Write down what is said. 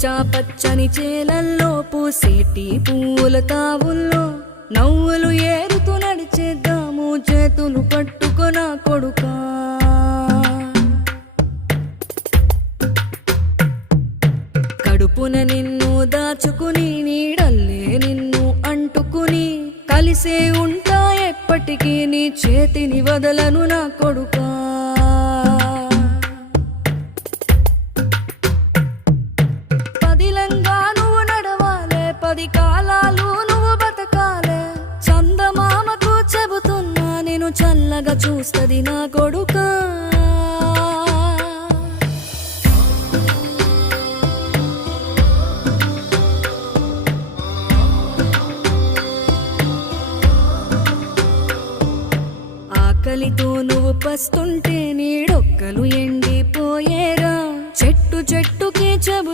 పచ్చా పచ్చని చేలల్లో పూసేటి పూల తావుల్లో నవ్వులు ఏరుతూ నడిచేద్దాము చేతులు పట్టుకొన కొడుకా. కడుపున నిన్ను దాచుకుని నీడల్లే నిన్ను అంటుకుని కలిసే ఉంటా ఎప్పటికీ నీ చేతిని వదలను నా కొడుకా. పదిలంగా నువ్వు నడవాలే, 10 కాలాలు నువ్వు బతకాలే. చందమామకు చెబుతున్నా నేను చల్లగా చూస్తది నా కొడుకా. ఆకలితో నువ్వు పస్తుంటే నీడొక్కలు ఎండిపోయేరా. చెట్టు చెట్టుకి చెబుతా